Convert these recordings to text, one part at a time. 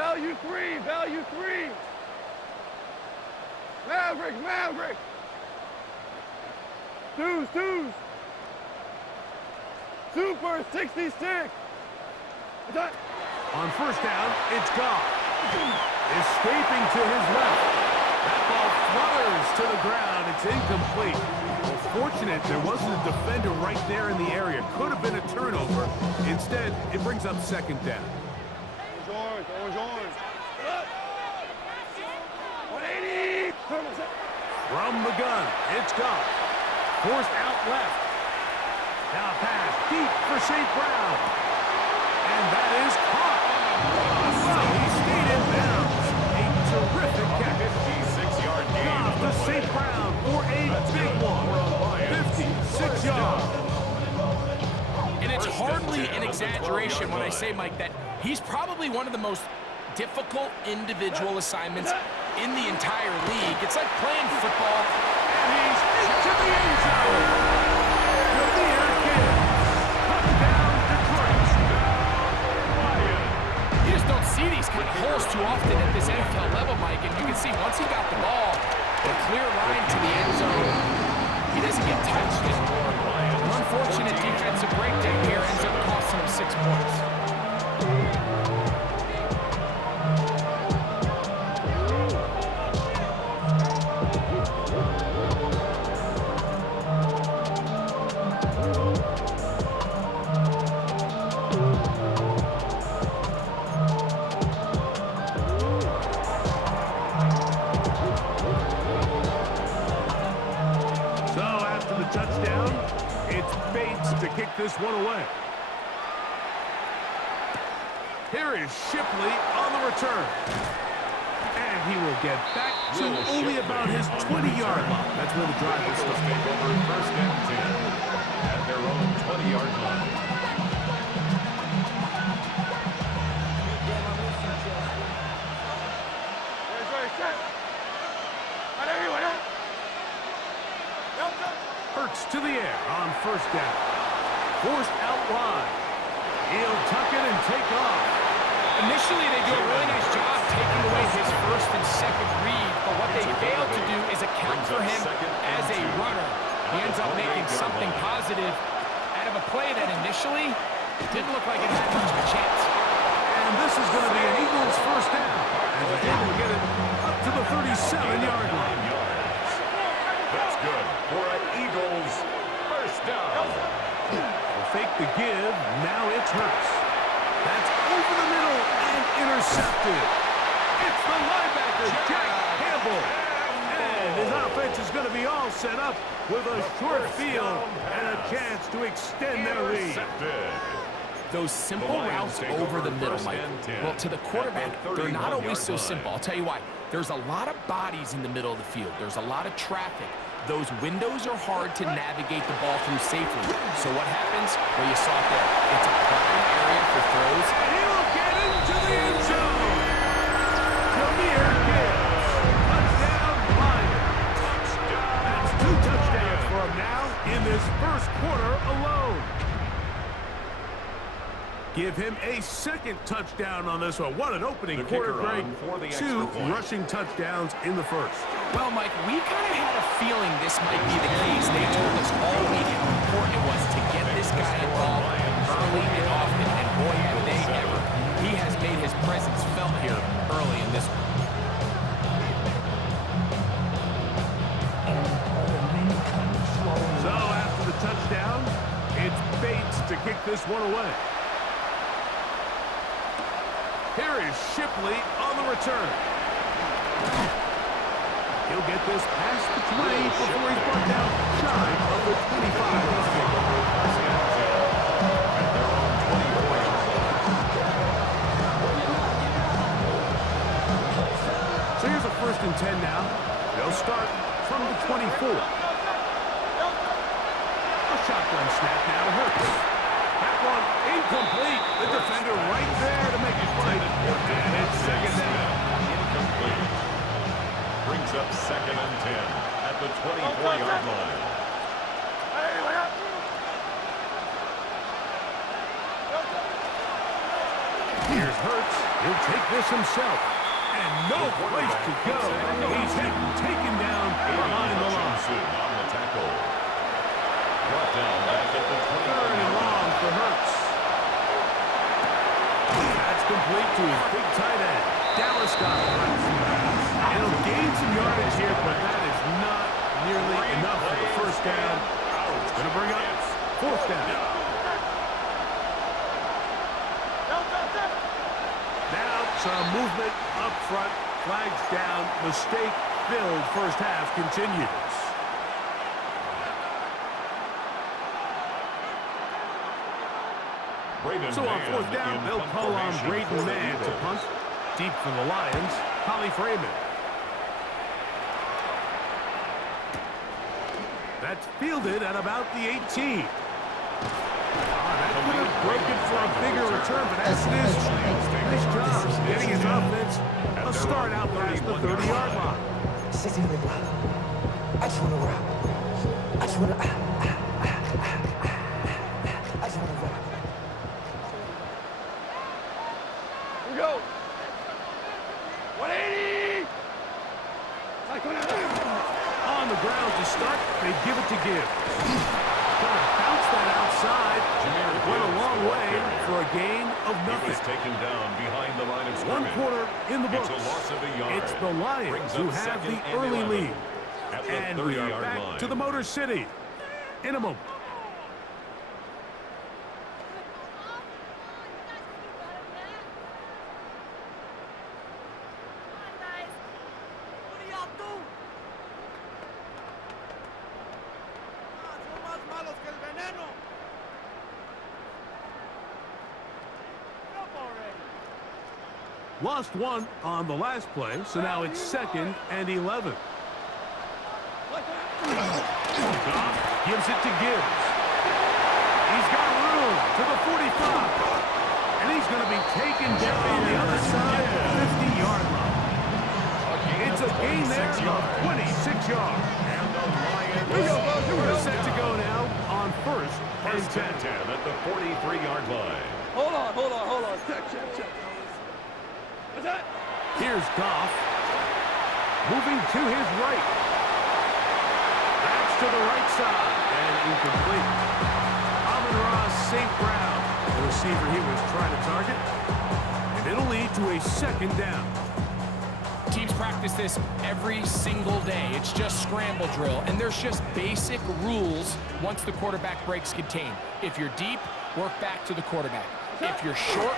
Value three, value three. Maverick, Maverick. Twos. Super 66. On first down, it's Goff. Escaping to his left. That ball flutters to the ground. It's incomplete. Well, fortunate there wasn't a defender right there in the area. Could have been a turnover. Instead, it brings up second down. Orange. 180. From the gun, it's Goff. Forced out left. Now pass deep for St. Brown. And that is caught. Well, he stayed in bounds. A terrific catch. 56-yard gain. Goff to St. Brown for a big one. 56 yards. And it's hardly an exaggeration when I say, Mike, that he's probably one of the most difficult individual assignments in the entire league. It's like playing football. And he's into the end zone. Jameer Gibbs. Touchdown, Detroit. You just don't see these kind of holes too often at this NFL level, Mike. And you can see once he got the ball, the clear line to the end zone, he doesn't get touched. An unfortunate defensive breakdown here ends up costing him 6 points. Touchdown. It's Bates to kick this one away. Here is Shipley on the return. And he will get back to only about his 20-yard line. That's where the drive will start. First and 10 at their own 20-yard line. Hurts to the air on first down. Forced out wide. He'll tuck it and take off. Initially, they do a really nice job taking away his first and second read, but what they fail to do is account for him as a runner. He ends up making something positive out of a play that initially didn't look like it had much of a chance. And this is going to be an Eagles first down. And they're able to get it up to the 37-yard line. That's good for an Eagles first down. They'll fake the give. Now it's Hurts. That's over the middle and intercepted. It's the linebacker, Jack Campbell. And his offense is going to be all set up with a short field and a chance to extend their lead. Those simple routes over the middle, Mike. Well, to the quarterback, they're not always so simple. I'll tell you why. There's a lot of bodies in the middle of the field. There's a lot of traffic. Those windows are hard to navigate the ball through safely. So what happens? Well, you saw it there. It's a prime area for throws. And he'll get into the end zone. Jameer Gibbs. Touchdown, Lions. That's 2 touchdowns for him now in this first quarter alone. Give him a second touchdown on this one. What an opening quarter, Greg. 2 rushing touchdowns in the first. Well, Mike, we kind of had a feeling this might be the case. They told us all week how important it was to get this guy involved early and often. And boy, have they ever. He has made his presence felt here early in this one. So after the touchdown, it's Bates to kick this one away. Here is Shipley on the return. He'll get this past the 20 before he's brought down shy of the 25. So here's a first and 10 now. They'll start from the 24. A shotgun snap now to Hurts. That one incomplete. The defender right there to make it play. And it's second down. Incomplete. Brings up second and 10 at the 24-yard line. Here's Hurts. He'll take this himself. And no place to go. He's hit and taken down behind the line. On the tackle. Brought down back at the 20. Third and long for Hurts. That's complete to his big tight end, Dallas Goedert. He'll gain some yardage here, but that is not nearly enough for the first down. It's going to bring up fourth down. Now some movement up front. Flags down. Mistake-filled first half continues. So on fourth down, they'll call on Braden Mann to punt. Deep for the Lions, Holly Freeman. That's fielded at about the 18. That could have broken for a bigger return, but as it is, nice job getting his offense a start out past the 30-yard line. I just want to rock. I just want to rock. We go. 180. On the ground to start, they give it to Gibbs. Trying to bounce that outside. It went a long way for a gain of nothing. He was taken down behind the line of One scrimmage. quarter in the books. It's a loss of a yard. It's the Lions Brings who up have second the and early 11 lead. at the And we are 30-yard back line. to the Motor City in a moment. Lost one on the last play, so now it's 2nd and 11. Goff gives it to Gibbs. He's got room to the 45. And he's going to be taken down on the other side of the 50-yard line. It's a gain there of 26 yards. And the Lions We're set to go now on first and 10. at the 43-yard line. Hold on. Check. What's that? Here's Goff. Moving to his right. That's to the right side. And incomplete. Amon-Ra St. Brown, the receiver he was trying to target. And it'll lead to a second down. Teams practice this every single day. It's just scramble drill, and there's just basic rules once the quarterback breaks contain. If you're deep, work back to the quarterback. If you're short,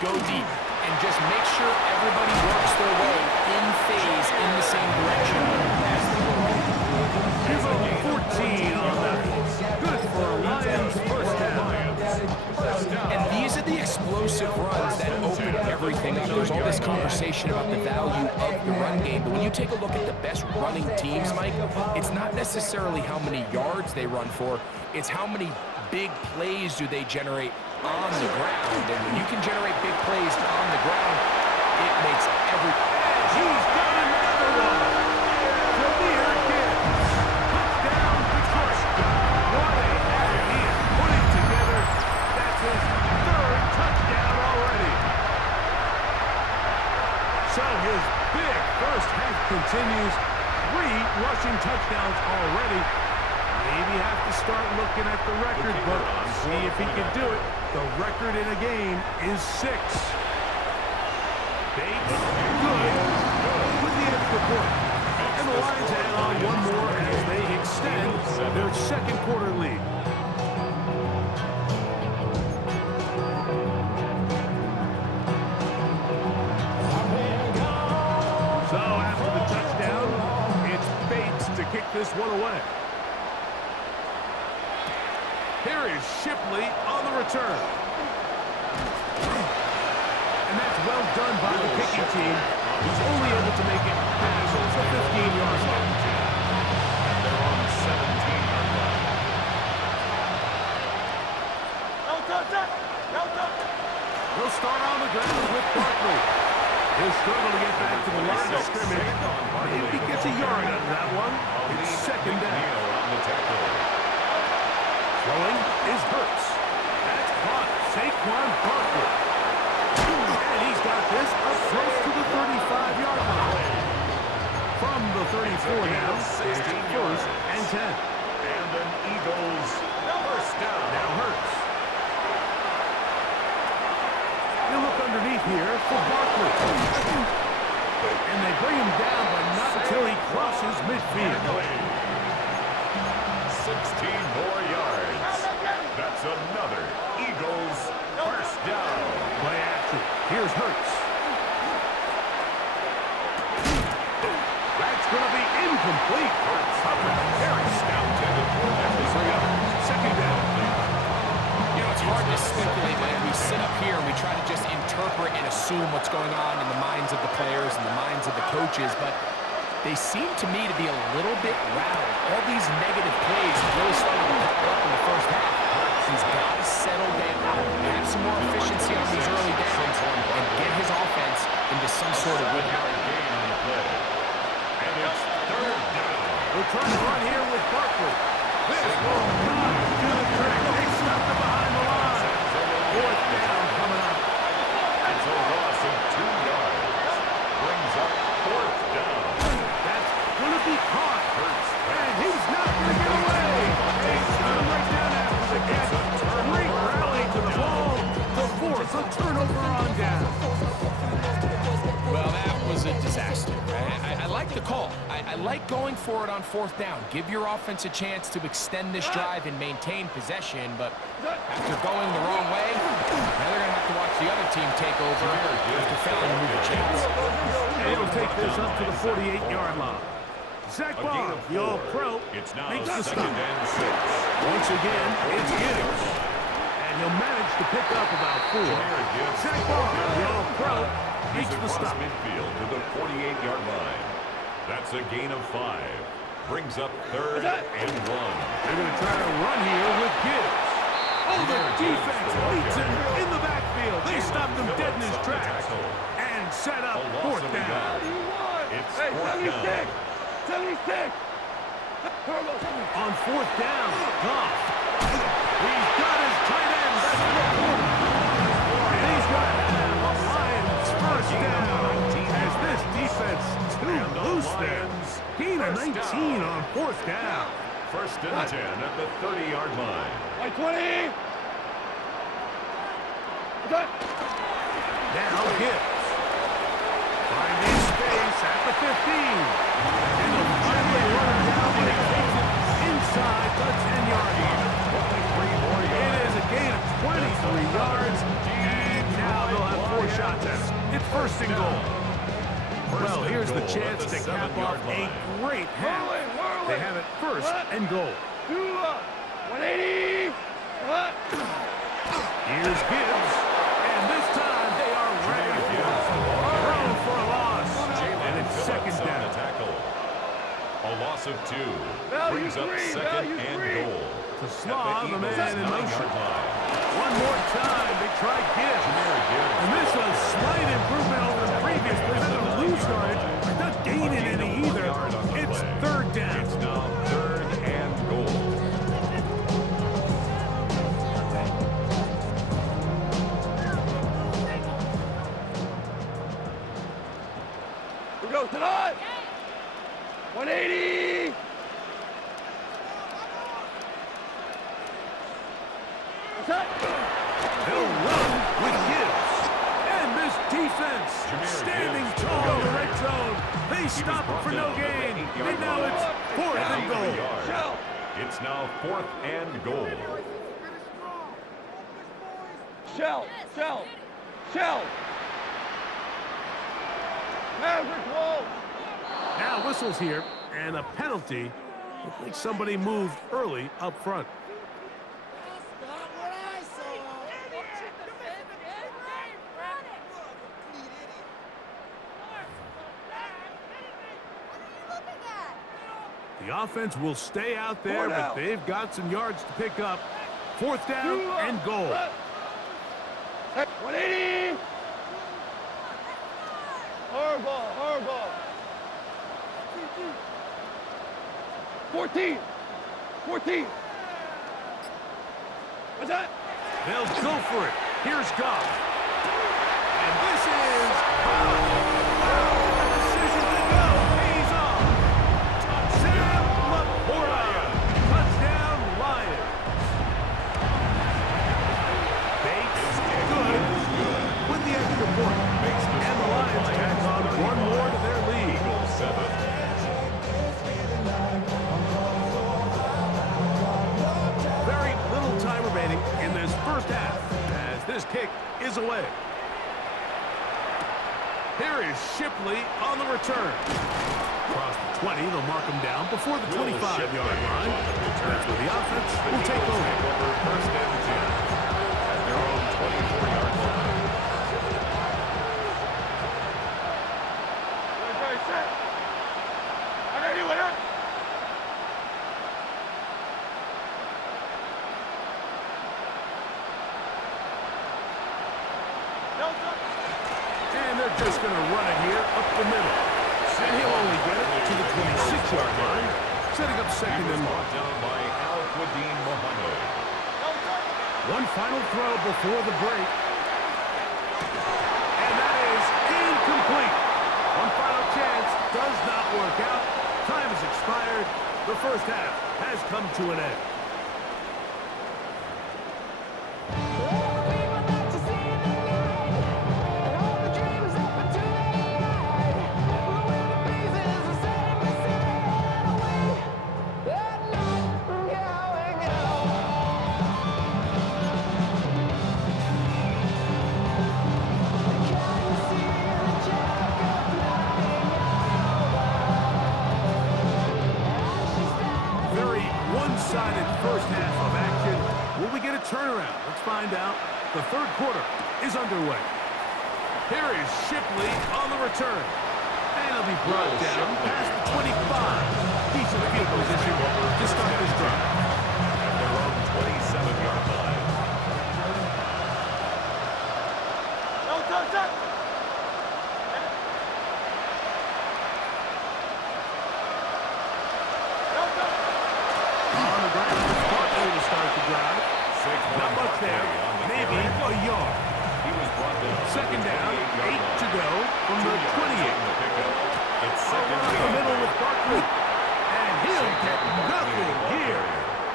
go deep. And just make sure everybody works their way in phase in the same direction as the quarterback. Here's a 14 on that. Good for a Lions first down. And these are the explosive runs that open everything up. There's all this conversation about the value of the run game, but when you take a look at the best running teams, Mike, it's not necessarily how many yards they run for, it's how many big plays do they generate on the ground. And when you can generate big plays on the ground, it makes every... He's got another one. Jameer Gibbs. Touchdown, Detroit. What a hat he is putting together. That's his third touchdown already. So his big first half continues. 3 rushing touchdowns already. Maybe have to start looking at the record book and see if he can do it. The record in a game is 6. Bates, good, with the extra point. And the Lions add on one more as they extend their second quarter lead. So after the touchdown, it's Bates to kick this one away. Here is Shipley on the return. And that's well done by the kicking team, who's only able to make it past the 15-yard line. And they're on the 17-yard line. They'll start on the ground with Barkley. He'll struggle to get back to the line of scrimmage. If he gets a yard out of that one, it's second down. On the tackle. Throwing is Hurts. That's caught. Saquon Barkley. And he's got got this up close to the 35-yard line. From the 34 now, it's 1st and 10. And an Eagles first down. Now Hurts. You look underneath here for Barkley. And they bring him down, but not until he crosses midfield. 16 more yards. That's another Eagles first down. Play action. Here's Hurts. That's going to be incomplete. Very stout intended for second down. You know, it's hard to speculate when we sit up here and we try to just interpret and assume what's going on in the minds of the players and the minds of the coaches, but they seem to me to be a little bit rattled. All these negative plays have really started to pile up in the first half. He's got to settle down, have some more efficiency on these early downs, and get his offense into some sort of rhythm. And it's third down. We're trying to run here with Barkley. This will not do the trick. They stuffed it behind the line. 4th down coming up. It's a loss of 2 yards. Brings up 4th down. That's going to be caught. And he's not going to get away. He's got him right down after the catch. Great rally to the ball to force a turnover on down. Well, that was a disaster. I like the call. I like going for it on 4th down. Give your offense a chance to extend this drive and maintain possession, but after going the wrong way, now they're going to have to watch the other team take over after failing to move the chains. And he'll take this up to the 48-yard line. Zach Barr, the All-Pro, makes the stop. Once again, it's Gibbs. And he'll manage to pick up about 4. Zach Barr, the All-Pro, makes the stop. Midfield to the 48-yard line. That's a gain of 5. Brings up 3rd and 1. They're going to try to run here with Gibbs. Oh, the defense beats him in the backfield. They stopped him dead in his tracks and set up 4th down. It's Hey, 4th down. 76! On 4th down, Goff. He's got his tight end. That's the quarter. And he's going to have a Lions first down as this defense too loose there. Gain of 19 on 4th down. 1st and 10 at the 30-yard line. Like 20! Okay. Now Gibbs. Finding space at the 15. And they'll finally run him down when he takes it inside the 10-yard line. It is a gain of 23 yards, and now they'll have 4 shots at it. It's 1st and goal. Well, here's the chance to cap off a great half. They have it 1st and goal. 180! Here's Gibbs, and this time they are ready for it. Thrown for a loss, and it's 2nd down. A loss of 2. Brings up 2nd and goal. To Slav, the man in motion. One more time, they try Gibbs. And this is a slight improvement over the previous play. They're going to lose yardage. They're not gaining any either. It's 3rd down. It's now 3rd and goal. We go tonight! 180! What's that? They'll run with Gibbs. And this defense standing tall in the red zone. They stop it for no gain. And now it's 4th and goal. Shell! It's now 4th and goal. Shell! Shell! Shell! Maverick wall! Now whistles here, and a penalty. Looks like somebody moved early up front. The offense will stay out there, but they've got some yards to pick up. 4th down and goal. 180! Hardball, hardball. 14! 14! What's that? They'll go for it. Here's Goff. And this is This kick is away. Here is Shipley on the return. Across the 20, they'll mark him down before the 25-yard line. That's where the offense will take over. First and 10 at their own 24-yard line. Set. Ready, winner. And they're just going to run it here up the middle. And he'll only get it to the 26-yard line, setting up second and long. Down by Al-Quadin Mohammed. One final throw before the break. And that is incomplete. One final chance does not work out. Time has expired. The first half has come to an end. One-sided first half of action. Will we get a turnaround? Let's find out. The third quarter is underway. Here is Shipley on the return. And he'll be brought down past the 25. Decent field position to start this drive. At their own 27-yard line. No touch up. On the ground, it's Barkley to start the drive. Not much there, maybe a yard. He was brought down. Second down, 8 to go from the 28. It's Over second the down. middle with Barkley. And he'll get nothing here.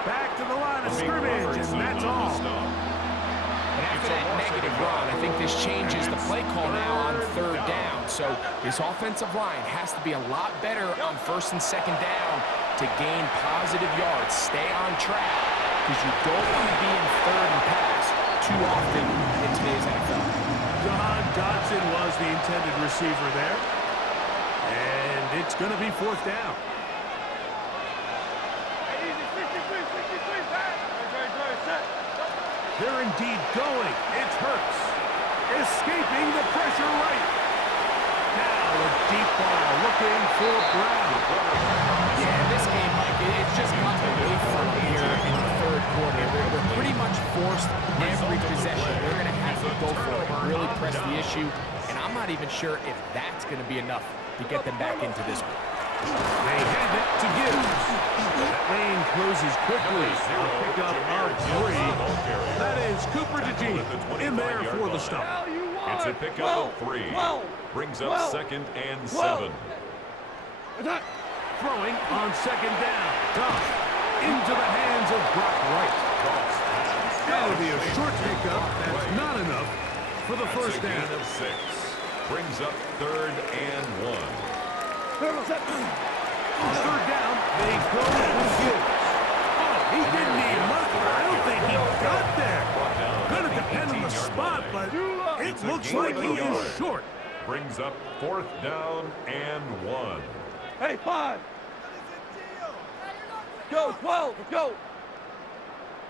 Back to the line of scrimmage, and that's all. And after that negative run, I think this changes the play call now on third down. So this offensive line has to be a lot better on first and second down to gain positive yards. Stay on track, because you don't want to be in third and pass too often in today's NFL. John Dodson was the intended receiver there. And it's going to be fourth down. Easy, 63, pass. Set. They're indeed going. It's Hurts. Escaping the pressure right. Now a deep ball looking for Brown. Yeah, this game, Mike, it's just gotten away from here in the third quarter. They're pretty much forced every possession. They're going to have to go for it, really press the issue. And I'm not even sure if that's going to be enough to get them back into this one. They hand it to Gibbs. That lane closes quickly. A pickup of 3. That is Cooper DeJean in there for the stop. It's a pickup of 3. Brings up second and 7. Throwing on second down. Goff into the hands of Brock Wright. That'll be a short pickup. That's not enough for the first down. Of 6. Brings up third and 1. On third down, they go with Gibbs. Oh, he didn't need much. I don't think he got there. Gonna depend on the spot, but it looks like he is short. Brings up fourth down and 1. Hey, 5. Go, 12, go.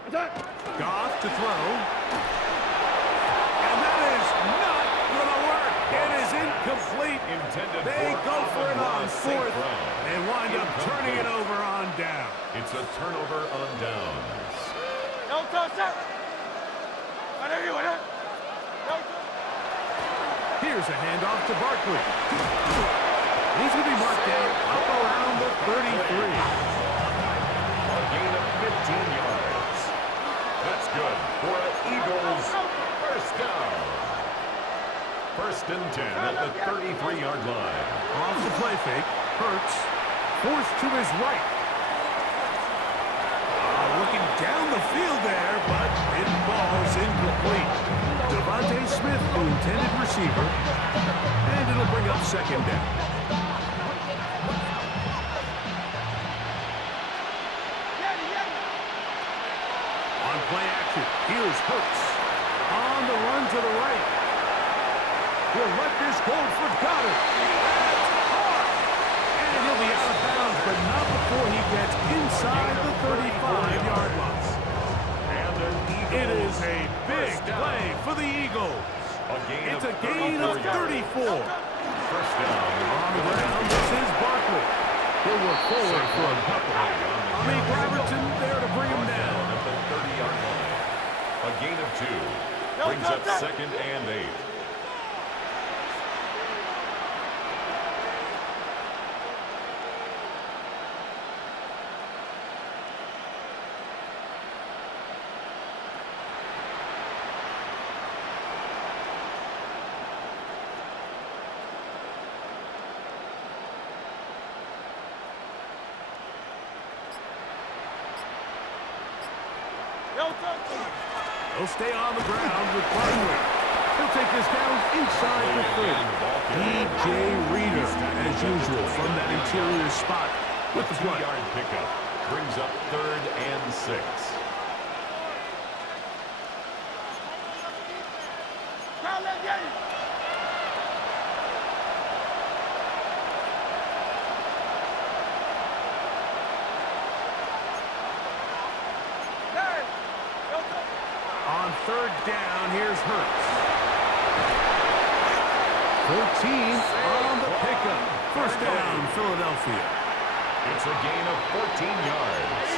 Attack. Goff to throw. And that is not going to work. It is incomplete. They go for it on fourth. They wind up turning it over on down. It's a turnover on downs. No touch up. Ready, winner. No touch. Here's a handoff to Barkley. He's going to be marked down up around the 33. A gain of 15 yards. That's good for an Eagles first down. First and 10 at the 33-yard line. Off the play fake, Hurts forced to his right. Looking down the field there, but it falls incomplete. Devontae Smith, the intended receiver, and it'll bring up second down. On play action, here's Hurts. On the run to the right. He'll let this go for Goddard. That's hard. And he'll be out of bounds, but not before he gets inside the 35-yard line. It is a big play for the Eagles. It's a gain of 34. First down. On the ground, this is Barkley. He'll work forward for a couple. Amik Robertson there to bring him down. At the 30-yard line. A gain of 2. Brings up 2nd and 8. He'll stay on the ground with Barkley. He'll take this down inside the 30. DJ Reader, as usual, from that interior spot with the play. 2-yard pickup brings up 3rd and 6. On 3rd down, here's Hurts. 14 on the pickup. First down, Philadelphia. It's a gain of 14 yards.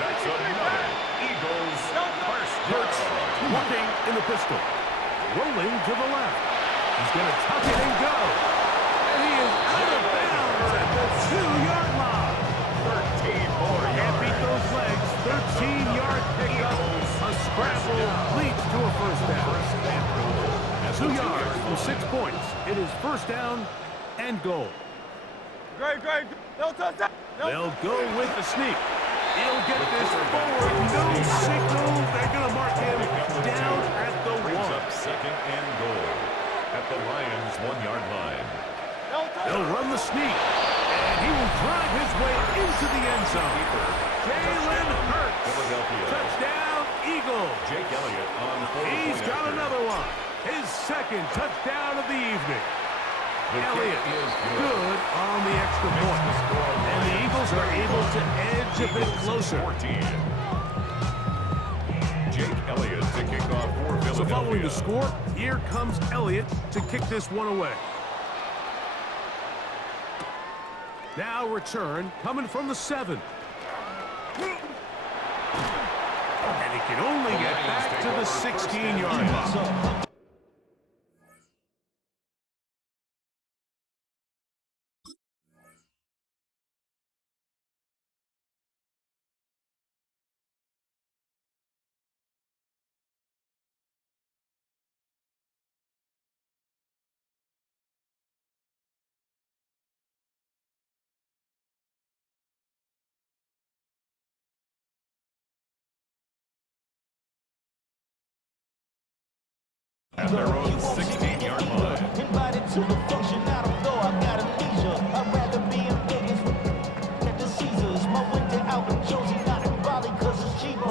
That's another Eagles first Hurts down. working in the pistol. Rolling to the left. He's going to tuck it and go. And he is out of bounds at the 2-yard line. 13 more Can't beat yards. those legs. 13-yard pickup. A scramble leads to a first down. 2 yards from 6 points. It is first down and goal. Great. No touchdown. They'll go with the sneak. He'll get this forward. No signal. They're going to mark him down at the 1. Brings up 2nd and goal at the Lions' 1-yard line. They'll run the sneak. And he will drive his way into the end zone. Jalen Hurts. Philadelphia. Touchdown, Eagles. Jake Elliott on full He's point got after. another one. His second touchdown of the evening. The kick Elliott is good on the extra point. And the Eagles are able to edge a bit closer. 14. Jake Elliott to kick off for Philadelphia. So following the score, here comes Elliott to kick this one away. Now return coming from the 7. And he can only get back to the 16-yard line. At their own 16-yard line. Invited to the function, I don't know, I got amnesia. I'd rather be in Vegas at the Caesars. My winter out in Josie, not in Raleigh, cause it's cheaper.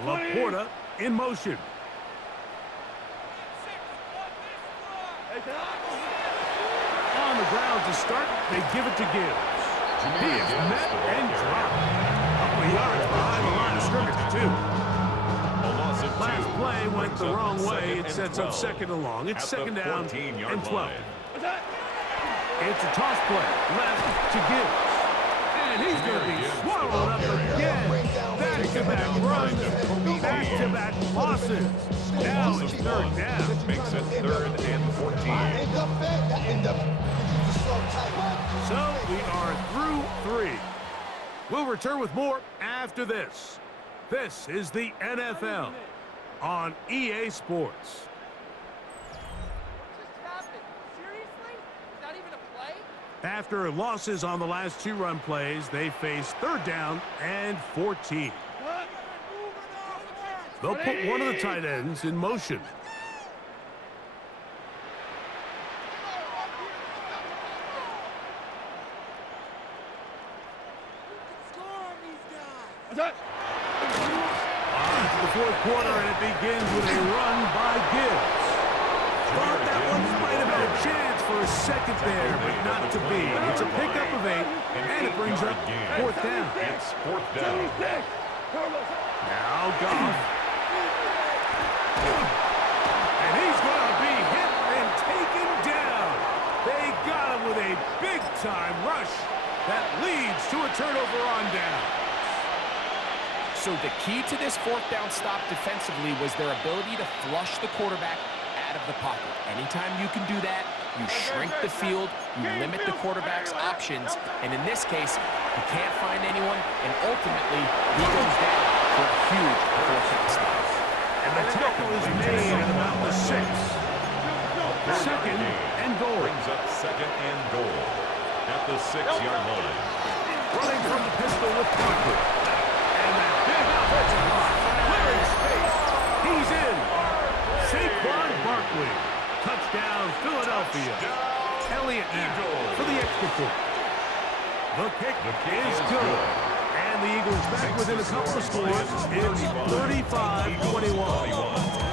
Laporta in motion. On the ground to start, they give it to Gibbs. He is met and dropped. Couple of yards behind the line of scrimmage, too. Last play went the wrong way. It sets up 2nd and long. It's 2nd down and 12. It's a toss play left to Gibbs. And he's going to be swallowed up again. Back-to-back runs, back-to-back losses. Now it's 3rd down. Makes it 3rd and 14. So we are through 3. We'll return with more after this. This is the NFL on EA Sports. After losses on the last 2 run plays, they face 3rd down and 14. They'll put one of the tight ends in motion. On to the fourth quarter, and it begins with a run by Gibbs. Thought that one might have had a chance for a second there, but not to be. It's a pickup of 8, and it brings up fourth down. It's fourth down. Now Goff. And he's going to be hit and taken down. They got him with a big-time rush that leads to a turnover on down. So the key to this fourth down stop defensively was their ability to flush the quarterback out of the pocket. Anytime you can do that, you shrink the field, you limit the quarterback's options, and in this case, he can't find anyone, and ultimately, he goes down for a huge fourth down stop. And the tackle is made at about the 6. Second and goal. Brings up second and goal at the 6-yard line. Running from the pistol with Parker. And that big offensive line clearing space. He's in. Saquon Barkley. Touchdown, Philadelphia. Elliott now for the extra point. The kick is good. And the Eagles back within a couple of scores. It's 35-21.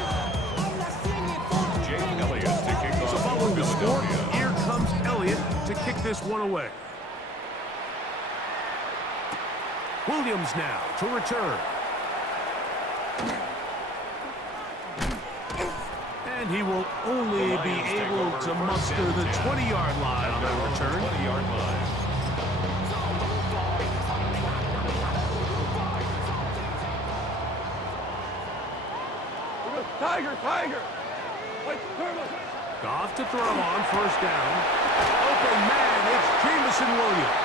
So following the score, here comes Elliott to kick this one away. Williams now to return. And he will only be able to muster the 20-yard line on that return. 20-yard line. Tiger! Wait, Goff to throw on first down. Open man, it's Jamison Williams.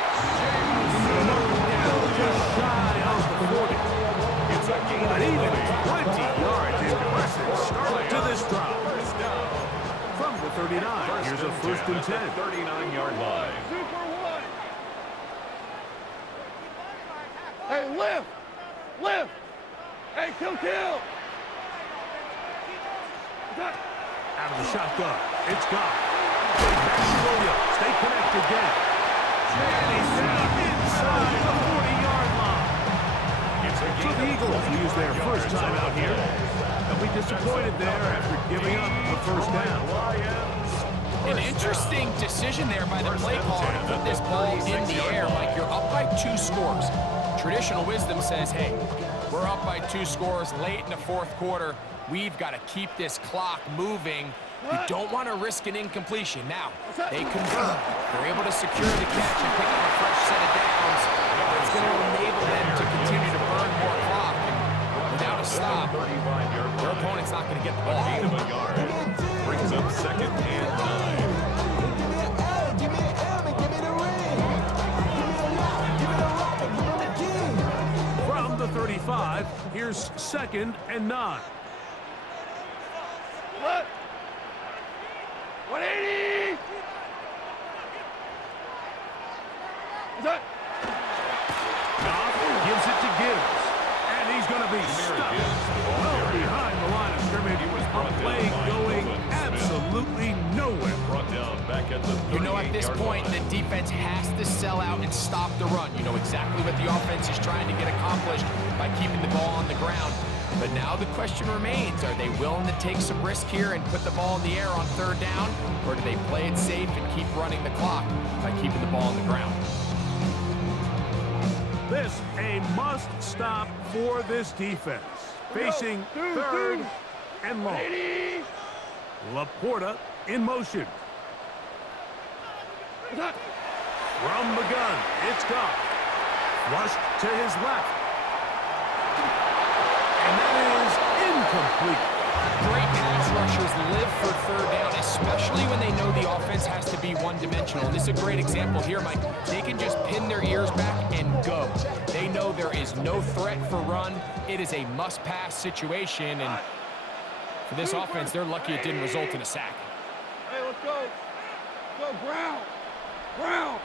Just shy of the 40. It's a gain But of even 20. 20 yards impressive start to this drive. First down. From the 39, here's a first and 10. 39-yard line. Super one! Hey, lift! Hey, kill! Out of the shotgun, it's Goff. Back to Williams, stay connected again. And he's down inside the 40-yard line. So the Eagles use their first time out here. They'll be disappointed there after giving up the first down. An interesting decision there by the play caller to put this ball in the air. Like, you're up by 2 scores. Traditional wisdom says, hey, we're up by 2 scores late in the fourth quarter. We've got to keep this clock moving. You don't want to risk an incompletion. Now, they convert. They're able to secure the catch and pick up a fresh set of downs. It's going to enable them to continue to burn more clock. And without a stop, their opponent's not going to get the ball. Gain of a yard. Brings up second and 9. From the 35, here's second and 9. What? 180! Goff gives it to Gibbs. And he's going to be stuck well behind the line of scrimmage. A play going absolutely nowhere. Brought down back at the 38-yard line. You know, at this point, the defense has to sell out and stop the run. You know exactly what the offense is trying to get accomplished by keeping the ball on the ground. But now the question remains, are they willing to take some risk here and put the ball in the air on third down? Or do they play it safe and keep running the clock by keeping the ball on the ground? This a must stop for this defense. Facing third and long. Laporta in motion. From the gun, it's Goff. Flushed to his left. And that is incomplete. Great pass rushers live for third down, especially when they know the offense has to be one-dimensional. And this is a great example here, Mike. They can just pin their ears back and go. They know there is no threat for run. It is a must-pass situation, and for this offense, they're lucky it didn't result in a sack. Hey, let's go. Go, Brown. 12.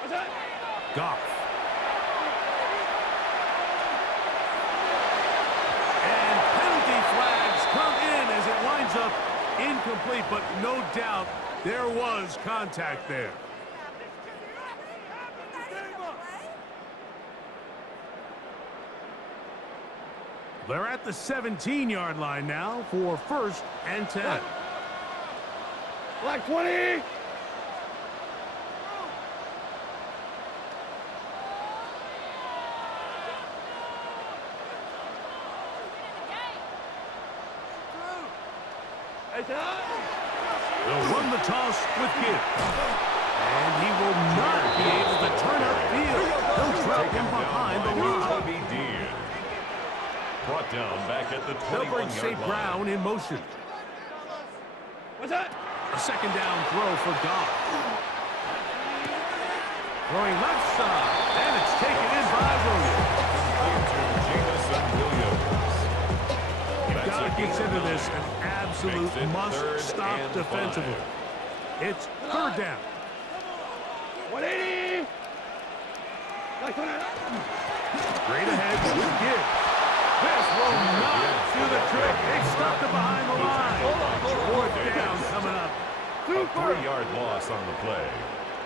What's that? Goff. And penalty flags come in as it winds up incomplete, but no doubt there was contact there. They're at the 17-yard line now for 1st and 10. Black 20. They'll run the toss with Gibbs. And he will not be able to turn upfield. They'll drop him behind the line. Brought down back at the 21-yard line. They'll bring St. Brown in motion. What's that? A 2nd down throw for Goff. Throwing left side. And it's taken in by Williams. You've got to consider this an absolute must-stop defensively. It's 3rd down. 180. Straight ahead with Gibbs. This will not do the trick. They stopped it behind the line. 4th down coming up. A 3-yard loss on the play.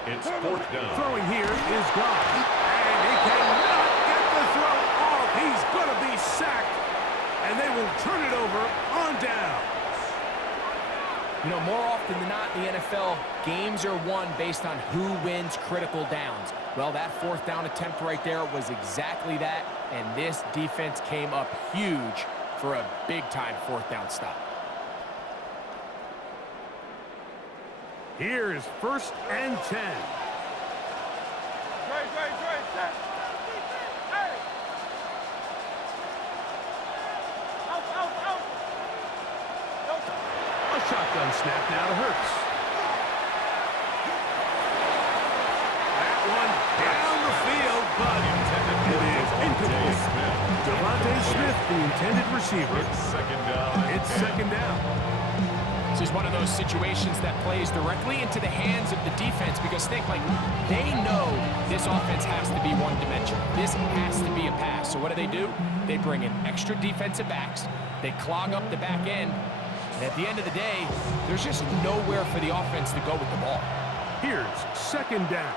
It's 4th down. Throwing here is Goff. And he cannot get the throw off. He's going to be sacked. And they will turn it over on down. You know, more often than not in the NFL, games are won based on who wins critical downs. Well, that 4th down attempt right there was exactly that, and this defense came up huge for a big-time 4th down stop. Here is 1st and 10. Set. Hey. Out. A shotgun snap now to Hurts. That one down the field, but it is incomplete. Devontae Smith, the intended receiver. It's 2nd down. This is one of those situations that plays directly into the hands of the defense because they know this offense has to be one-dimensional. This has to be a pass. So what do? They bring in extra defensive backs. They clog up the back end. And at the end of the day, there's just nowhere for the offense to go with the ball. Here's 2nd down.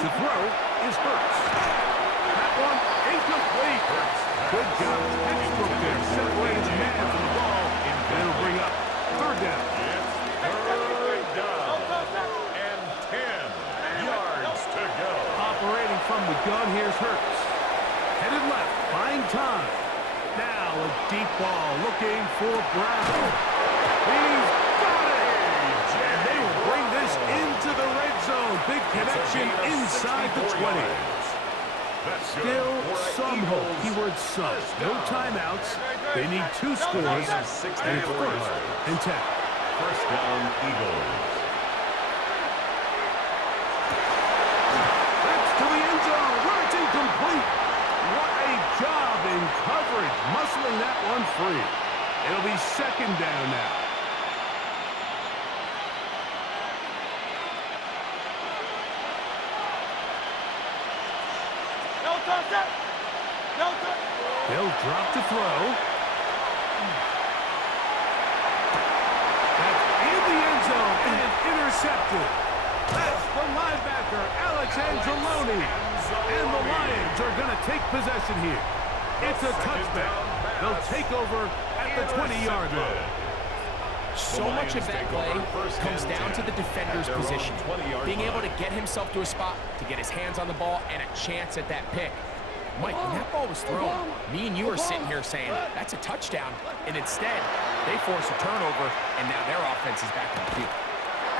To throw is Hurts. That one incomplete. Good job. Textbook there. Separated the man from the ball. And it'll bring up 3rd down. It's 3rd down. And 10 yards to go. Operating from the gun, here's Hurts. Headed left, buying time. Now a deep ball looking for Brown. He's got it! And they will bring this into the red zone. Big connection inside the 20. Still some hope. Keyword some. No timeouts. They need 2 scores. And it's 1st and 10. 1st down, Eagles. That's to the end zone. Where it's incomplete. What a job in coverage. Muscling that one free. It'll be 2nd down now. They'll drop to throw. That's in the end zone and intercepted. That's the linebacker, Alex Anzalone. And the Lions are going to take possession here. It's a touchback. They'll take over at the 20-yard line. So much of that play comes down to the defender's position. Being able to get himself to a spot, to get his hands on the ball, and a chance at that pick. Mike, when that ball was thrown, me and you are sitting here saying, that's a touchdown. And instead, they force a turnover, and now their offense is back on the field.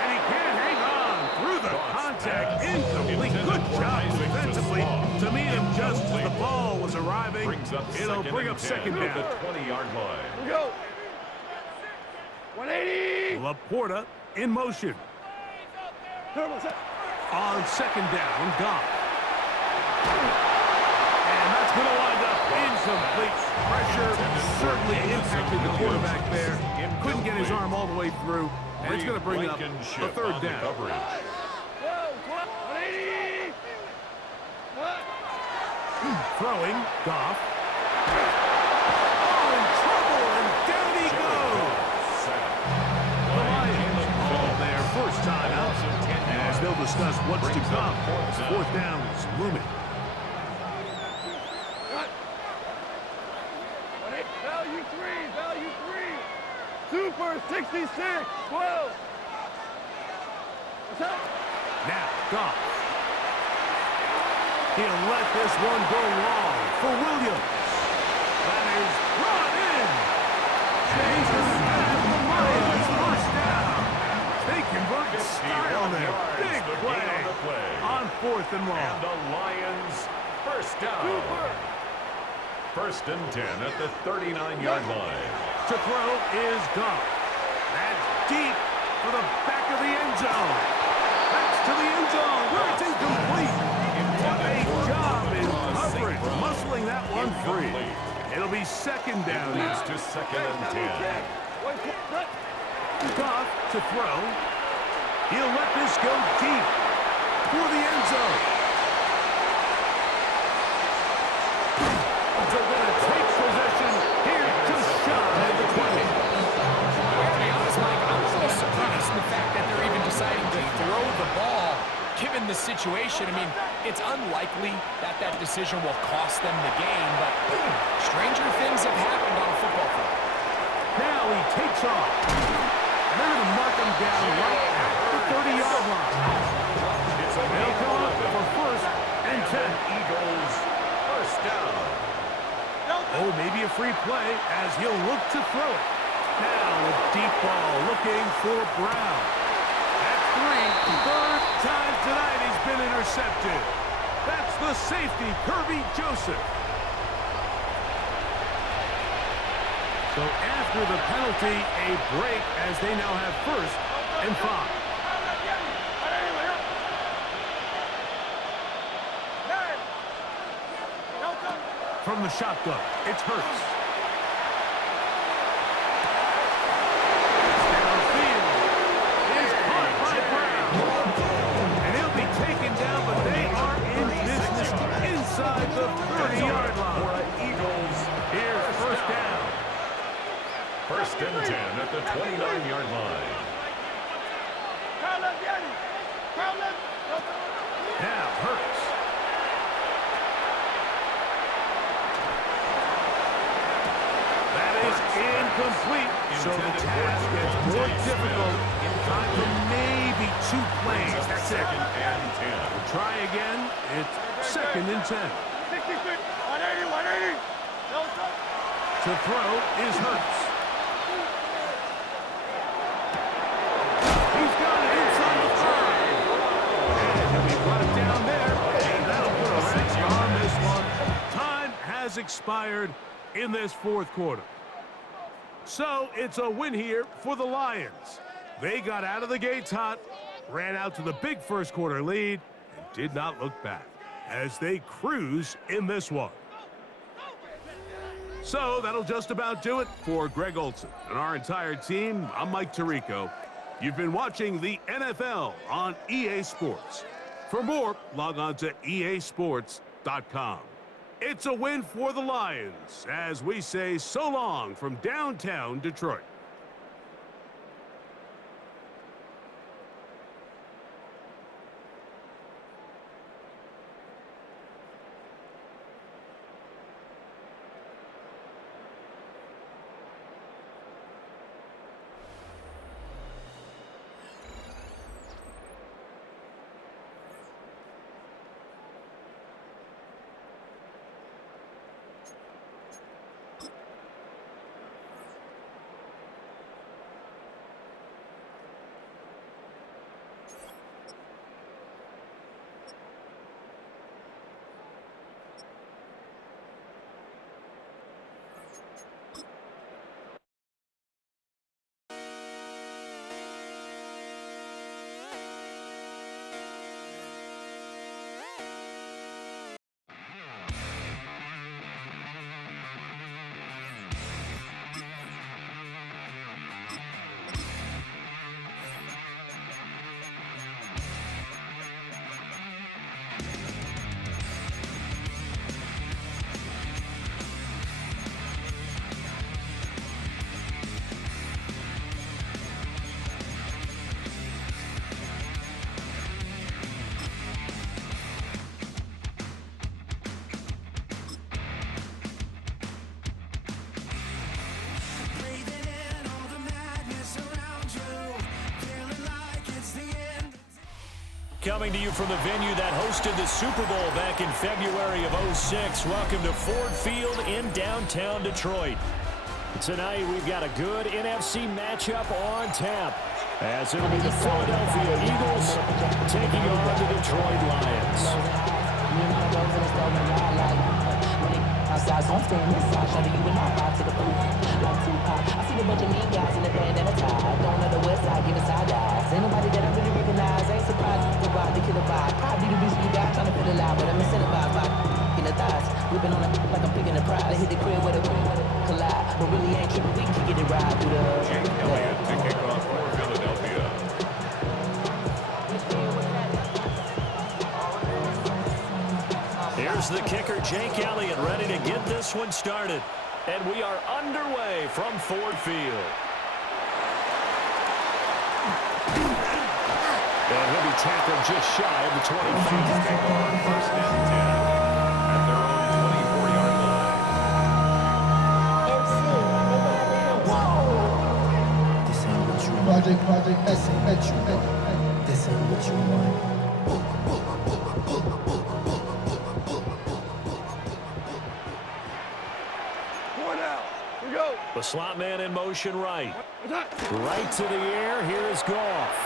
And he can't hang on through the contact. Incomplete. Good job defensively to meet him just as the ball was arriving. It'll bring up 2nd down. The 20-yard line. Here we go. 180. Laporta in motion. On 2nd down, Goff. And that's going to wind up incomplete. Pressure certainly impacted the quarterback there. Couldn't get his arm all the way through. And it's going to bring up a 3rd down. Throwing, Goff. Oh, in trouble, and down he goes. The Lions call their first time out, as they'll discuss what's to come. Fourth down is looming. Value three. Super 66, 12. What's up? Now, Goff. He'll let this one go long for Williams. That is brought in. Changes as the Lions first down. They convert in style there. Big play on 4th and long. And the Lions first down. Super. First and 10 at the 39-yard line. To throw is Goff. That's deep for the back of the end zone. That's to the end zone where it's incomplete. What a job in coverage, muscling that one free. It'll be second down. Leads to second and 10. Goff to throw. He'll let this go deep for the end zone. They're going to take possession here just shy of the 20. To be honest, Mike, I'm a little surprised in the fact that they're even deciding to throw the ball, given the situation. I mean, it's unlikely that that decision will cost them the game, but stranger things have happened on a football field. Now he takes off. They're going to mark him down right at the 30-yard line. They'll come up for first and 10. Eagles first down. Oh, maybe a free play as he'll look to throw it. Now a deep ball looking for Brown. At 3, third time tonight he's been intercepted. That's the safety, Kirby Joseph. So after the penalty, a break as they now have first and 5. From the shotgun, it's Hurts. Downfield is caught by Brown. And he'll be taken down, but they are in business inside the 30-yard line. Eagles. Here's first down. First and 10 at the 29-yard line. Now Hurts. Incomplete, so the task gets more difficult. In time for maybe 2 plays. That's it. Second and 10. We'll try again. It's second and 10. 180. To throw is Hurts. He's got it inside the 5. And he'll be brought down there. And that'll put a wrench on this one. Time has expired in this fourth quarter. So it's a win here for the Lions. They got out of the gates hot, ran out to the big first quarter lead, and did not look back as they cruise in this one. So that'll just about do it for Greg Olson and our entire team. I'm Mike Tirico. You've been watching the NFL on EA Sports. For more, log on to easports.com. It's a win for the Lions as we say so long from downtown Detroit. coming to you from the venue that hosted the Super Bowl back in February of '06. Welcome to Ford Field in downtown Detroit. Tonight we've got a good NFC matchup on tap, as it'll be the Philadelphia Eagles taking on the Detroit Lions. Outside, so I'm staying inside, shutting you in my vibe to the booth. Like Tupac, I see a bunch of mean guys in the band and a tie. Going to the west side, giving side eyes. Ain't nobody that I really recognize. Ain't surprised to ride the killer vibe. I be the reason you got trying to feel alive, but I'm incentivized by in the thighs. Whipping on it like I'm picking a pride. I hit the crib with a collide, but really ain't tripping. We can get it right through the. Jake Elliott to kick off for Philadelphia. Here's the kicker, Jake Elliott, ready to get this one started. And we are underway from Ford Field. And he'll be tackled just shy of the 25. Take on first and 10 at their own 24-yard line. This ain't what you want. This ain't what you want. This ain't what you want. The slot man in motion right. Right to the air. Here is Goff.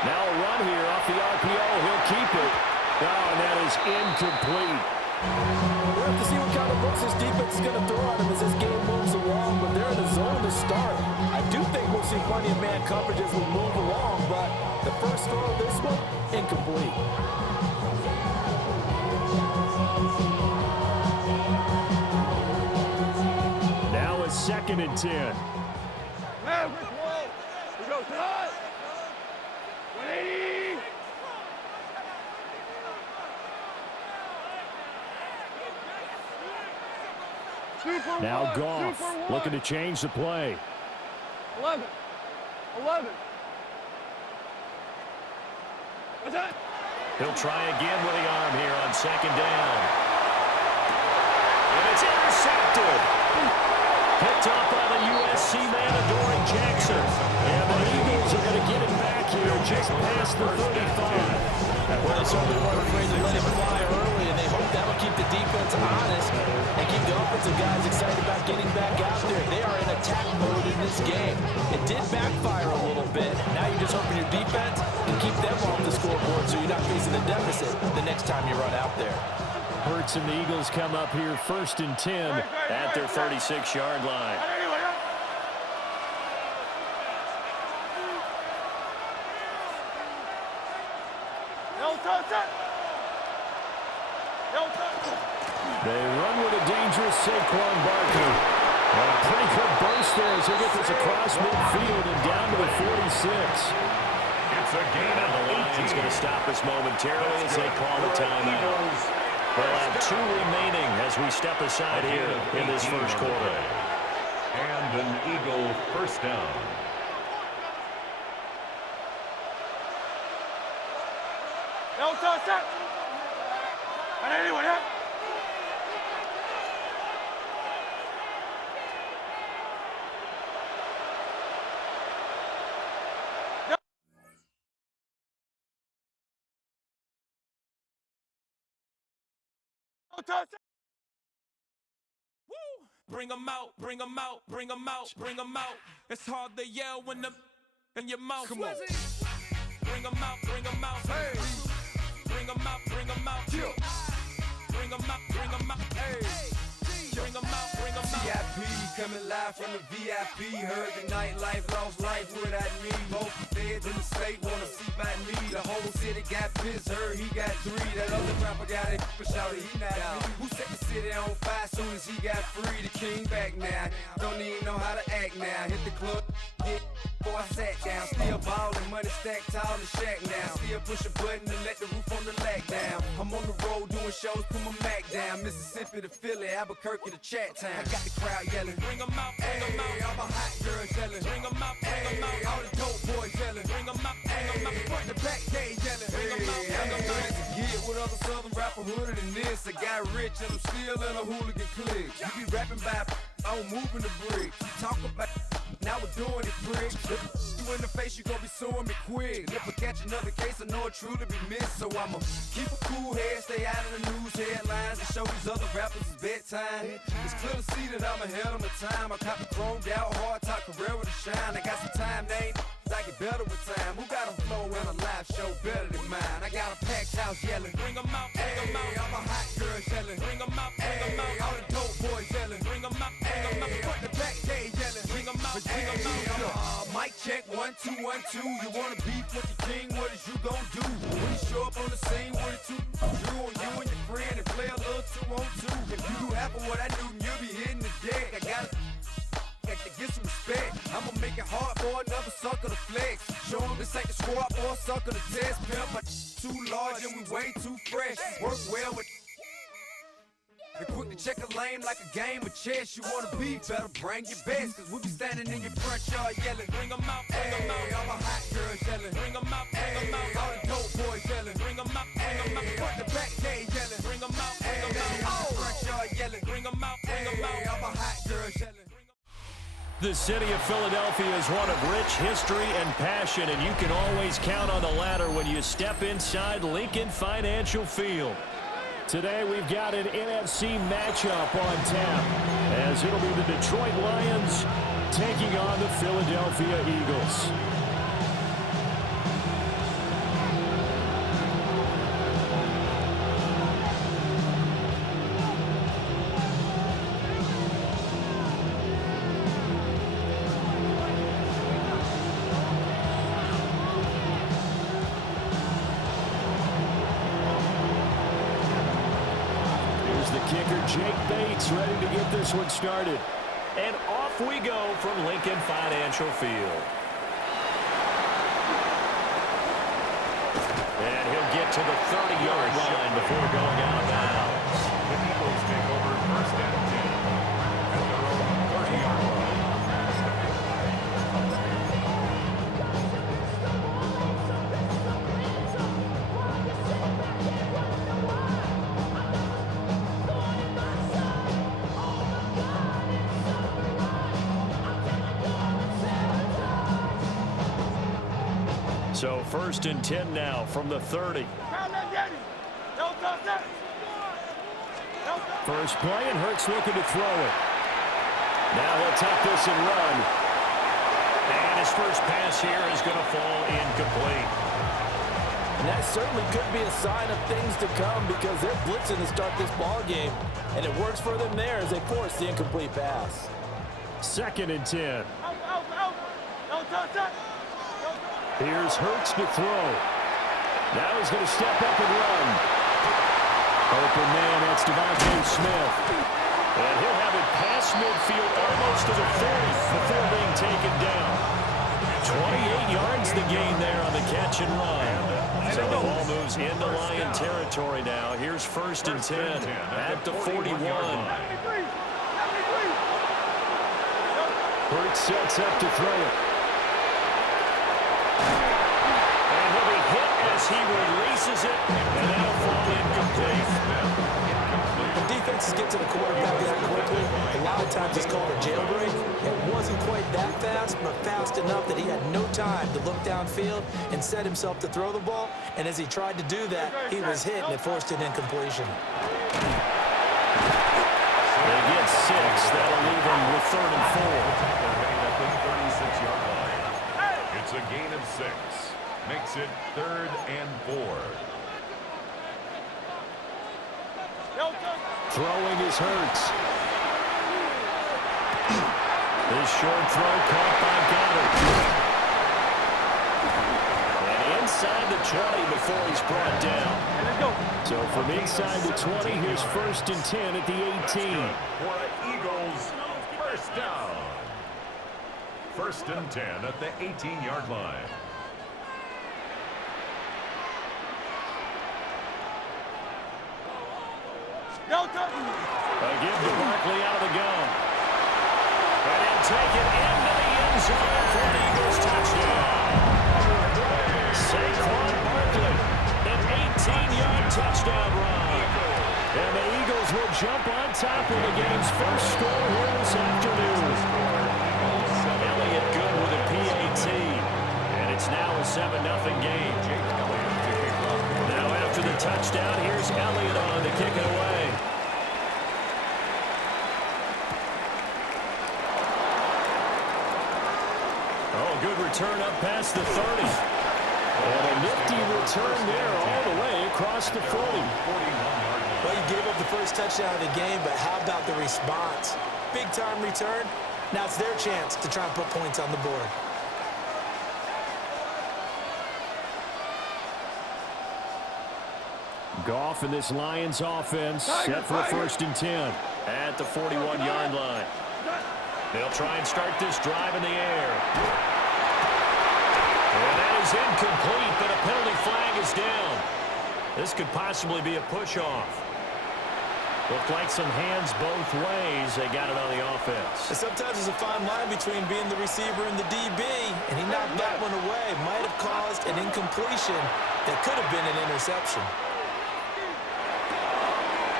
Now a run here off the RPO. He'll keep it. Oh, and that is incomplete. We'll have to see what kind of looks this defense is going to throw at him as this game moves along, but they're in the zone to start. I do think we'll see plenty of man coverage as we move along, but the first throw of this one, incomplete. Now it's 2nd and 10. Man, Rick Wall. We go tonight. 180. Now Goff looking to change the play. 11. What's that? He'll try again with the arm here on 2nd down. And it's intercepted. Picked up by the USC man, Adoree Jackson. And the Eagles are going to get it back here just past the 35. Well, they certainly weren't afraid to let him fly early, and they hope that will keep the defense honest and keep the offensive guys excited about getting back out there. They are in attack mode in this game. It did backfire a little bit. Now you're just hoping your defense can keep them off the scoreboard so you're not facing a deficit the next time you run out there. Hurts and the Eagles come up here 1st and 10 at their 36-yard line. They run with a dangerous Saquon Barkley. A pretty good burst there as they get this across midfield and down to the 46. It's a gain of The Lions going to stop us momentarily as they call the timeout. We'll have 2 remaining as we step aside here in this first quarter. And an Eagle first down. Bring 'em out, bring 'em out, bring 'em out, bring 'em out. It's hard to yell when the in your mouth. Come on. Bring 'em out, bring 'em out. Hey. Bring 'em out, bring 'em out. Bring 'em out, bring 'em out. Hey. Bring 'em out, bring 'em out. VIP coming live from the VIP. Heard the nightlife, lost life without me. Both feds in the state wanna see by me. The whole city got pissed, heard he got 3. That other rapper got it, but shouted he not me. Who set the city on fire soon as he got free? The king back now, don't even know how to act now. Hit the club, get before I sat down. Still ballin', money stacked tall in the shack now. Still push a button and let the roof on the lack down. I'm on the road doing shows, put my Mac down. Mississippi to Philly, Albuquerque to Chat Town. I got the crowd yelling, Bring 'em out, bring 'em out. all my hot girls yelling, Bring 'em out, bring 'em out. all the dope boys yelling, Bring 'em out, bring 'em out. front to back they yelling, Bring 'em out, bring 'em out. Get with other southern rapper hooded than this. I got rich and I'm still in a hooligan clique. You be rapping by, I'm moving the bricks. You talk about, now we're doing it, prick. You in the face. face, you gon' be suing me quick. And if I catch another case, I know it truly be missed. So I'ma keep a cool head, stay out of the news headlines, and show these other rappers it's bedtime. It's clear to see that I'm ahead of my time. I copy chromed out, hard top career with a shine. I got some time, name. I get better with time. Who got a flow and a live show better than mine? I got a packed house yelling. Bring 'em out, bring 'em out. I'm a hot girl yelling. Bring 'em out, bring 'em out. All the dope boys yelling. Bring 'em out, bring 'em out. Put the back day yelling. Bring 'em out, bring 'em out. Mic check 1 2 1 2. You wanna beef with the king? What is you gon' do? When you show up on the scene with a 2, you and your friend and play a little 2 on 2. If you do half of what I do, you'll be hitting the deck. I gotta to get some respect. I'ma make it hard for another sucker to flex. Show him this ain't the squad or a sucker to test. Pimp, but too large and we way too fresh. Work well with and quick to check a lane like a game of chess. You wanna be better, bring your best. Cause we be standing in your front yard yelling. Bring 'em out, bring 'em out. All the hot girls yelling. Bring 'em out, bring 'em out. All the dope boys yelling. Bring 'em out, bring 'em out. Put the back day yelling. Bring 'em out, bring 'em out. All the front yard yelling. Bring 'em out, bring 'em out. All the hot girls yelling. The city of Philadelphia is one of rich history and passion, and you can always count on the latter when you step inside Lincoln Financial Field. Today we've got an NFC matchup on tap, as it'll be the Detroit Lions taking on the Philadelphia Eagles. Ready to get this one started. And off we go from Lincoln Financial Field. And he'll get to the 30-yard line before going out of bounds. The Eagles take over first and 10 at their own 30-yard line. So first and 10 now from the 30. First play, and Hurts looking to throw it. Now he'll take this and run. And his first pass here is going to fall incomplete. And that certainly could be a sign of things to come, because they're blitzing to start this ball game, and it works for them there as they force the incomplete pass. Second and 10. Here's Hurts to throw. Now he's going to step up and run. Open man, that's Devontae Smith. And he'll have it past midfield almost to the 40 before being taken down. 28 yards the gain there on the catch and run. So the ball moves into Lion territory now. Here's first and 10 at the 41. Hurts sets up to throw it. And he'll be hit as he releases it, and that'll fall incomplete. When defenses get to the quarterback that quickly, a lot of times it's called a jailbreak. It wasn't quite that fast, but fast enough that he had no time to look downfield and set himself to throw the ball. And as he tried to do that, he was hit, and it forced an incompletion. They get 6. That'll leave them with 3rd and 4. It's a gain of 6. Makes it 3rd and 4. Throwing is Hurts. This short throw caught by Goddard. And inside the 20 before he's brought down. So from inside the 20, here's first and 10 at the 18. For the Eagles, first down. First and 10 at the 18-yard line. A give to Barkley out of the gun. And he'll take it into the end zone for an Eagles touchdown. Saquon Barkley, an 18-yard touchdown run. And the Eagles will jump on top of the game's first score here this afternoon. Elliott good with a PAT. 7-0 game. Now after the touchdown, here's Elliott on to kick it away. Oh, good return up past the 30. And a nifty return there all the way across the 40. Well, you gave up the first touchdown of the game, but how about the response? Big-time return. Now it's their chance to try and put points on the board. Goff and this Lions offense set for a 1st and 10 at the 41-yard line. They'll try and start this drive in the air. And that is incomplete, but a penalty flag is down. This could possibly be a push-off. Looked like some hands both ways. They got it on the offense. And sometimes there's a fine line between being the receiver and the DB, and he knocked that one away. Might have caused an incompletion that could have been an interception.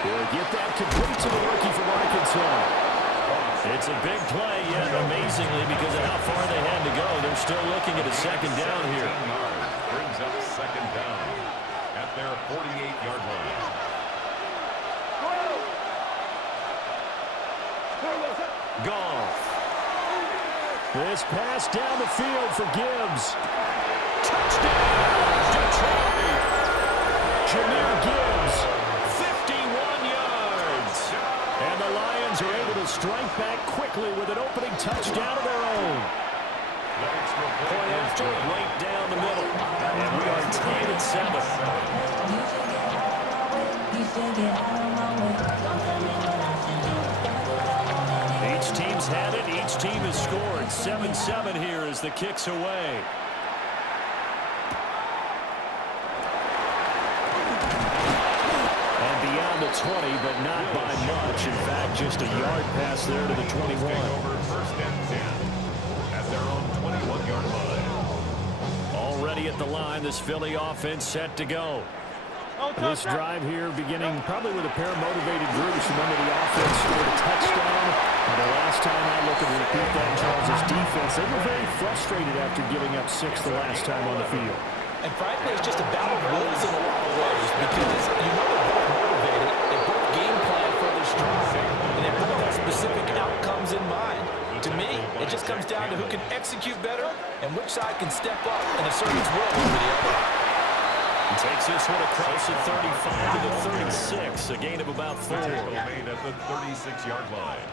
Will get that complete to the rookie from Arkansas. It's a big play, yet amazingly, because of how far they had to go, they're still looking at a 2nd down here. Brings up 2nd down at their 48-yard line. Goff. This pass down the field for Gibbs. Touchdown, Detroit. Jahmyr Gibbs, 51 yards. And the Lions are able to strike back quickly with an opening touchdown of their own. Point after, right down the middle. And we are tied at 7. Each team's had it. Each team has scored. 7-7 here as the kick's away. And beyond the 20, but not by much. In fact, just a yard pass there to the 21. Over 1st and 10 at their own 21-yard line. Already at the line, this Philly offense set to go. This drive here beginning probably with a pair of motivated groups. Remember, the offense scored a touchdown. And the last time I look at repeat that, Charles' defense, they were very frustrated after giving up 6 the last time on the field. And frankly, it's just a battle of wills in a lot of ways because you know they're both motivated. They both game plan for this drive. And they both have specific outcomes in mind. To me, it just comes down to who can execute better and which side can step up and assert its will over the other. He takes this one across the 35 to the 36, a gain of about 4. Made at the 36-yard line.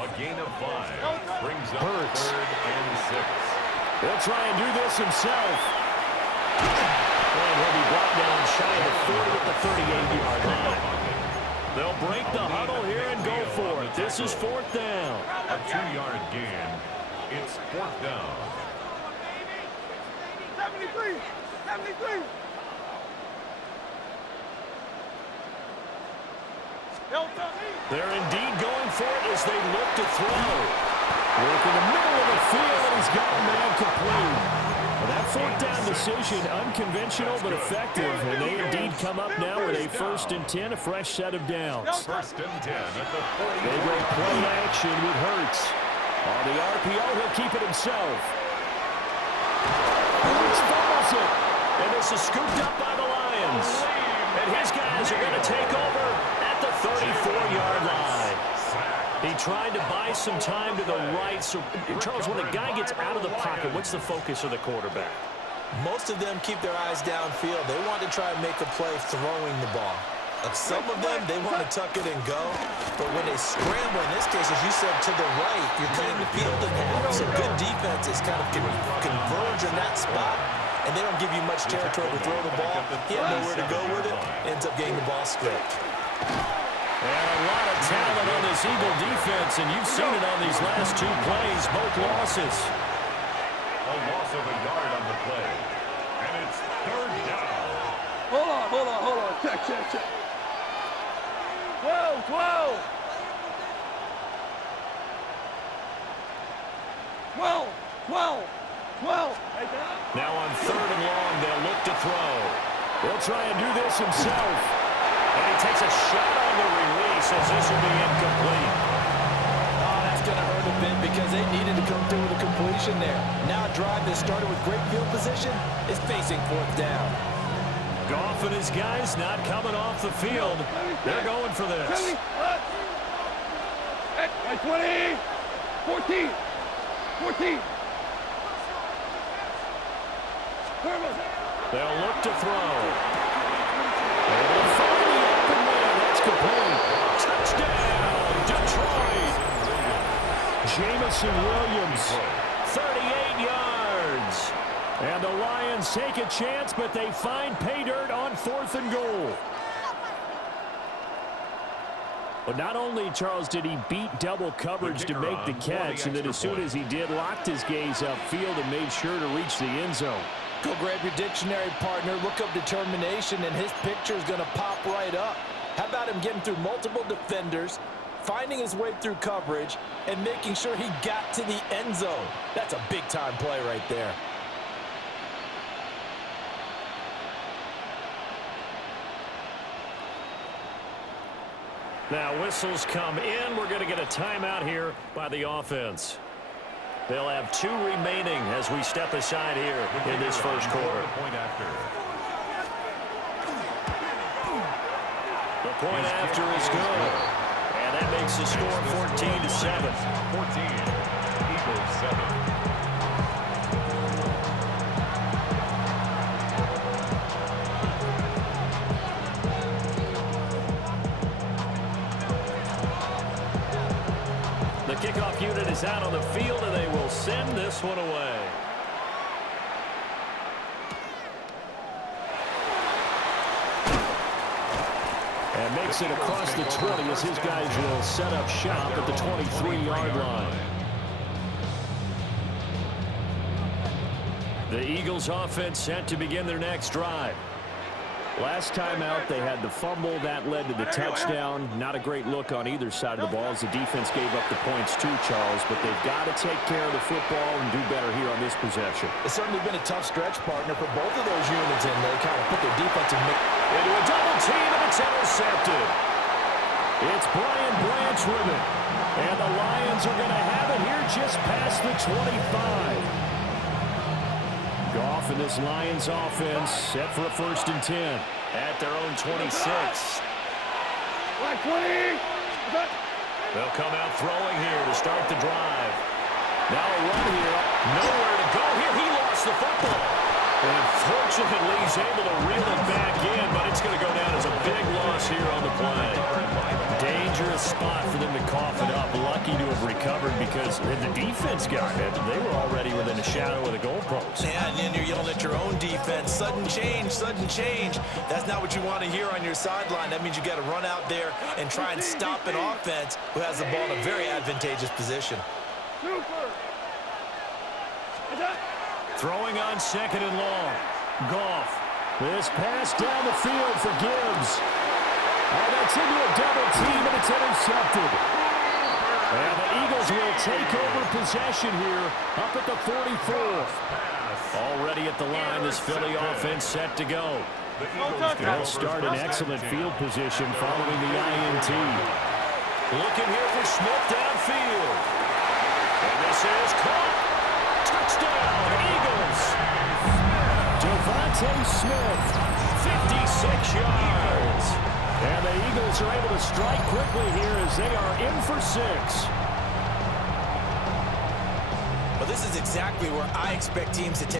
A gain of 5 brings up Hurts. 3rd and 6. He'll try and do this himself. And he'll be brought down shy of the 40 at the 38-yard line. They'll break the huddle here and go for it. This is 4th down. A 2-yard gain. It's 4th down. 73! 73! They're indeed going for it as they look to throw. Work in the middle of the field, and he's got a man complete. Well, that 4th down decision, unconventional but effective, and they indeed come up now with a 1st and 10, a fresh set of downs. 1st and 10 at the 40. They go play action with Hurts. On the RPO, he'll keep it himself. Hurts fumbles it, and this is scooped up by the Lions. And his guys are going to take over at the 34-yard line. He tried to buy some time to the right. So, Charles, when a guy gets out of the pocket, what's the focus of the quarterback? Most of them keep their eyes downfield. They want to try and make a play throwing the ball. Some of them, they want to tuck it and go. But when they scramble, in this case, as you said, to the right, you're cutting the field in half. So good defenses kind of converge in that spot. And they don't give you much territory to throw the ball. He had nowhere to go with it. Ends up getting the ball stripped. And a lot of talent on this Eagle defense, and you've seen it on these last 2 plays, both losses. A loss of a yard on the play. And it's 3rd down. Hold on. Check. 12. Now on 3rd and long, they'll look to throw. He'll try and do this himself. And he takes a shot on the release as this will be incomplete. Oh, that's going to hurt him bit because they needed to come through with a completion there. Now a drive that started with great field position is facing fourth down. Goff and his guys not coming off the field. They're going for this. 20, 14, 14. They'll look to throw. Able to find the open man. That's complete. Touchdown, Detroit. Jamison Williams, 38 yards. And the Lions take a chance, but they find pay dirt on 4th and goal. But not only, Charles, did he beat double coverage to make the catch, and then as soon as he did, locked his gaze upfield and made sure to reach the end zone. Go grab your dictionary, partner. Look up determination, and his picture is going to pop right up. How about him getting through multiple defenders, finding his way through coverage, and making sure he got to the end zone? That's a big-time play right there. Now whistles come in. We're going to get a timeout here by the offense. They'll have 2 remaining as we step aside here in this first quarter. The point after is good. And that makes the score 14-7. 14, Eagles 7. The kickoff unit is out on the field, and they will send this one away. And makes it across the 20 as his guys will set up shop at the 23-yard line. The Eagles offense set to begin their next drive. Last time out, they had the fumble. That led to the touchdown. Not a great look on either side of the ball as the defense gave up the points too, Charles. But they've got to take care of the football and do better here on this possession. It's certainly been a tough stretch, partner, for both of those units, and they kind of put their defense into a double team, and it's intercepted. It's Brian Branch with it. And the Lions are going to have it here just past the 25. Goff and this Lions offense set for a 1st and 10 at their own 26. They'll come out throwing here to start the drive. Now a run here. Nowhere to go here. He lost the football. And fortunately, he's able to reel it back in, but it's going to go down as a big loss here on the play. Dangerous spot for them to cough it up. Lucky to have recovered because the defense got it. They were already within a shadow of the goalpost. Yeah, and then you're yelling at your own defense. Sudden change, sudden change. That's not what you want to hear on your sideline. That means you got to run out there and try and stop an offense who has the ball in a very advantageous position. Throwing on 2nd and long. Goff. This pass down the field for Gibbs. And that's into a double team, and it's intercepted. And the Eagles will take over possession here up at the 44. Already at the line, this Philly offense set to go. They'll start an excellent field position following the INT. Looking here for Smith downfield. And this is caught. Touchdown, Eagles. Devontae Smith, 56 yards. And the Eagles are able to strike quickly here as they are in for 6. Well, this is exactly where I expect teams to take.